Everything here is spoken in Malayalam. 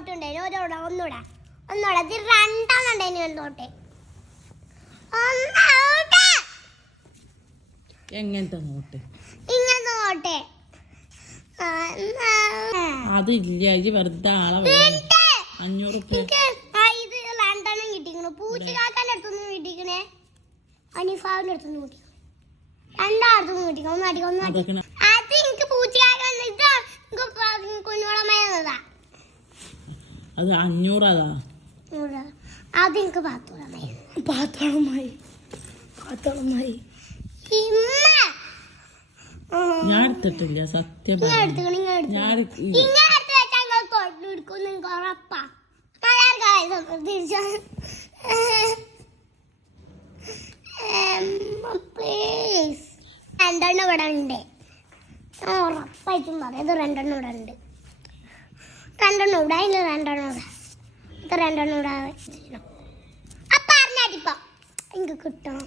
ഒന്നൂടെ ഒന്നൂടെ. ഒന്നൂടെ. ഇത് രണ്ടെണ്ണം ഉണ്ടായിരുന്നു എന്തോട്ടെ ഒന്നോട്ടെ എങ്ങനത്തെ നോട്ട് ഇങ്ങനത്തെ നോട്ടെ. അതില്ല. ഇത് വെറുതെ ആളെ. അഞ്ഞൂറ് ഇത് രണ്ടെണ്ണം കിട്ടിക്കണു. പൂച്ചക്കാക്കന്റെ അടുത്തൊന്നും കിട്ടിക്കണേ. അനിഫാവിന്റെ അടുത്തൊന്നും കിട്ടിക്കണം. രണ്ടാടത്തൊന്നും കിട്ടിക്കണം. ഒന്ന് അടിക്കണം ഒന്ന് അടിക്കണം അതൊക്കെ അത് എനിക്ക് പൂച്ചക്കാക്കൻ ഇത് എനിക്ക് കുഞ്ഞോളമ്മയതാ അത് അഞ്ഞൂറ്. അതാ എനിക്ക് പാത്തോളമ്മ പാത്തോളമായി. ഞാൻ എടുത്തിട്ടില്ല സത്യം ഞാൻ രണ്ടെണ്ണം ഇവിടെ ഉണ്ട്. ഉറപ്പായിട്ടും പറയാം ഇത് രണ്ടെണ്ണം ഇവിടെ ഉണ്ട്. രണ്ടെണ്ണം ഇവിടെ ഇല്ല രണ്ടെണ്ണം ഇവിടെ ഇത് രണ്ടെണ്ണം വെച്ചിരിക്കണം അപ്പൊ അറിഞ്ഞാട്ടിപ്പോ എനിക്ക് കിട്ടണം.